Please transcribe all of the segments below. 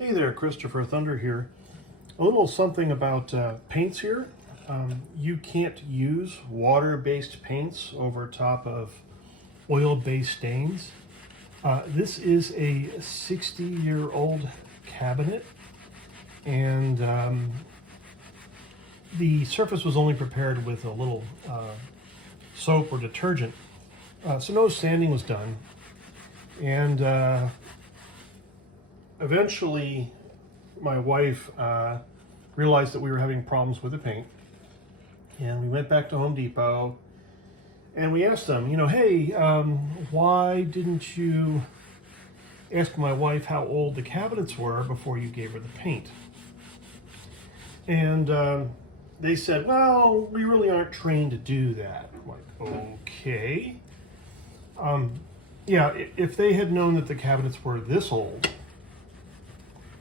Hey there, Christopher Thunder here. A little something about paints here. You can't use water-based paints over top of oil-based stains. This is a 60-year-old cabinet, and the surface was only prepared with a little soap or detergent, so no sanding was done. And eventually, my wife realized that we were having problems with the paint, and we went back to Home Depot and we asked them, hey, why didn't you ask my wife how old the cabinets were before you gave her the paint? And they said, well, we really aren't trained to do that. I'm like, okay. Yeah, if they had known that the cabinets were this old,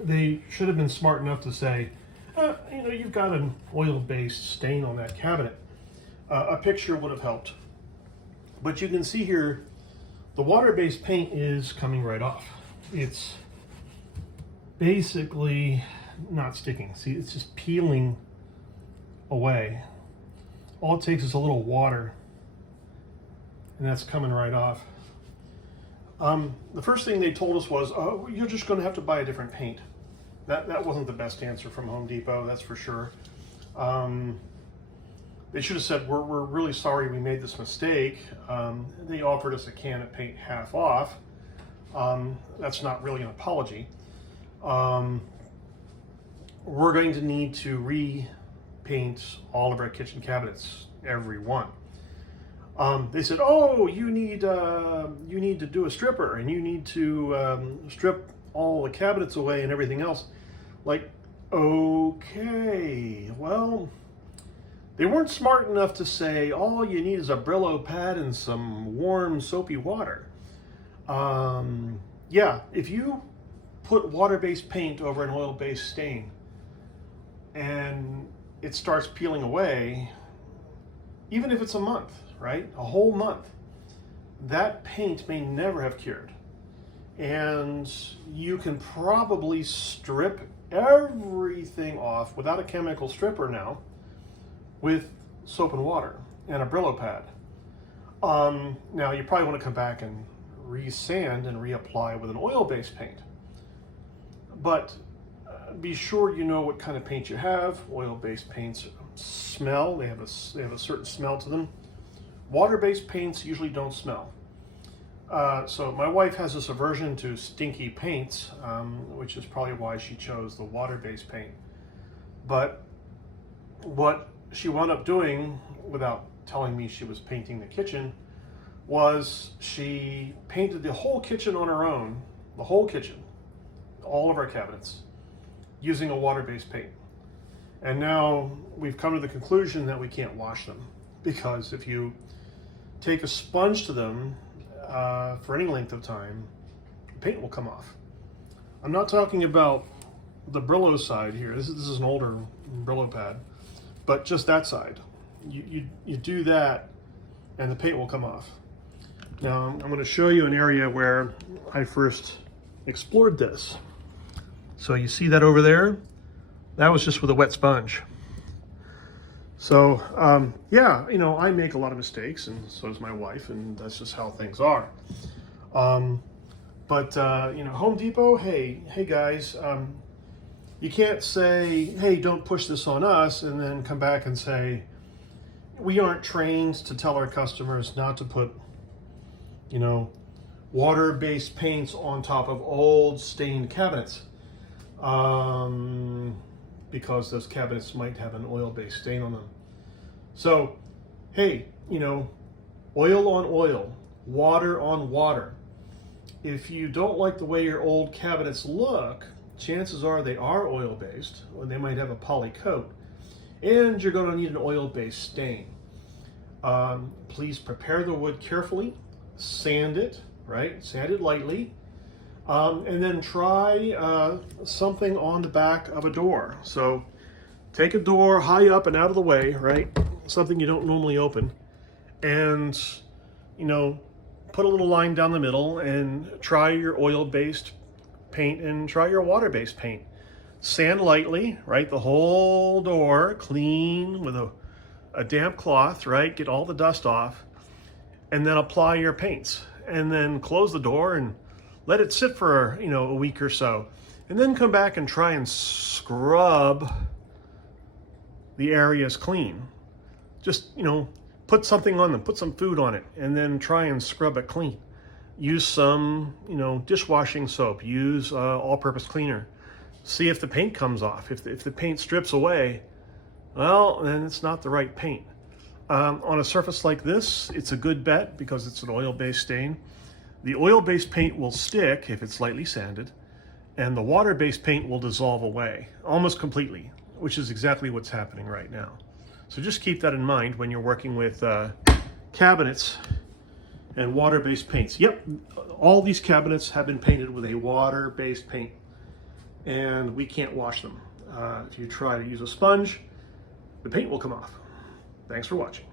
they should have been smart enough to say, you've got an oil-based stain on that cabinet. A picture would have helped. But you can see here, the water-based paint is coming right off. It's basically not sticking. See, it's just peeling away. All it takes is a little water, and that's coming right off. The first thing they told us was, oh, you're just going to have to buy a different paint. That wasn't the best answer from Home Depot, that's for sure. They should have said, we're really sorry we made this mistake. They offered us a can of paint half off. That's not really an apology. We're going to need to repaint all of our kitchen cabinets, every one. They said, oh, you need to do a stripper, and you need to strip all the cabinets away and everything else. Like, okay, well, they weren't smart enough to say all you need is a Brillo pad and some warm soapy water. Yeah, if you put water-based paint over an oil-based stain and it starts peeling away, even if it's a month, right? A whole month, that paint may never have cured. And you can probably strip everything off without a chemical stripper now with soap and water and a Brillo pad. Now you probably want to come back and re-sand and reapply with an oil-based paint. But be sure you know what kind of paint you have. Oil-based paints smell. They have a certain smell to them. Water-based paints usually don't smell. So my wife has this aversion to stinky paints, which is probably why she chose the water-based paint. But what she wound up doing, without telling me she was painting the kitchen, was she painted the whole kitchen on her own, the whole kitchen, all of our cabinets, using a water-based paint. And now we've come to the conclusion that we can't wash them, because if you take a sponge to them for any length of time, the paint will come off. I'm not talking about the Brillo side here. This is an older Brillo pad, but just that side. You do that and the paint will come off. Now I'm going to show you an area where I first explored this. So you see that over there? That was just with a wet sponge. So, yeah, I make a lot of mistakes, and so does my wife, and that's just how things are. But Home Depot, hey guys, you can't say, hey, don't push this on us, and then come back and say, we aren't trained to tell our customers not to put, water-based paints on top of old stained cabinets. Because those cabinets might have an oil-based stain on them. So, hey, oil on oil, water on water. If you don't like the way your old cabinets look, chances are they are oil-based, or they might have a poly coat, and you're going to need an oil-based stain. Please prepare the wood carefully, sand it, right? Sand it lightly. And then try something on the back of a door. So take a door high up and out of the way, right? Something you don't normally open. And, put a little line down the middle and try your oil-based paint and try your water-based paint. Sand lightly, right? The whole door clean with a damp cloth, right? Get all the dust off, and then apply your paints. And then close the door and let it sit for, a week or so. And then come back and try and scrub the areas clean. Just, put something on them, put some food on it, and then try and scrub it clean. Use some, dishwashing soap, use all-purpose cleaner. See if the paint comes off. If the paint strips away, well, then it's not the right paint. On a surface like this, it's a good bet because it's an oil-based stain. The oil-based paint will stick if it's lightly sanded, and the water-based paint will dissolve away almost completely, which is exactly what's happening right now. So just keep that in mind when you're working with cabinets and water-based paints. Yep, all these cabinets have been painted with a water-based paint, and we can't wash them. If you try to use a sponge, the paint will come off. Thanks for watching.